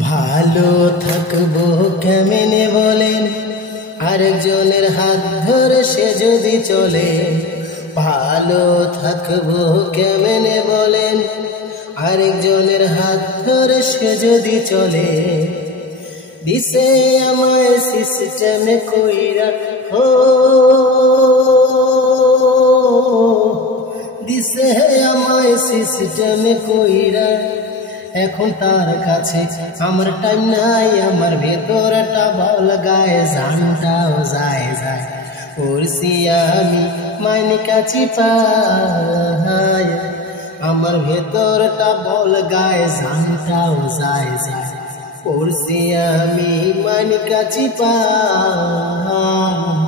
ভালো থাকবো কেমনে বলেন, আরেকজনের হাত ধরে সে যদি চলে। ভালো থাকবো কেমনে বলেন, আরেকজনের হাত ধরে সে যদি চলে। দিছে আমায় সিস্টেমে কইরা হো, দিছে আমায় সিস্টেমে কইরা। এখন তার কাছে আমার টাইম নাই, আমার ভেতরটা বল গায়ে জানটাও যায় যায়। করছি আমি মাইনে কাছি পাই, আমার ভেতরটা বল গায়ে জানটাও যায় যায়। করছি আমি মাইনে কাছি পাই।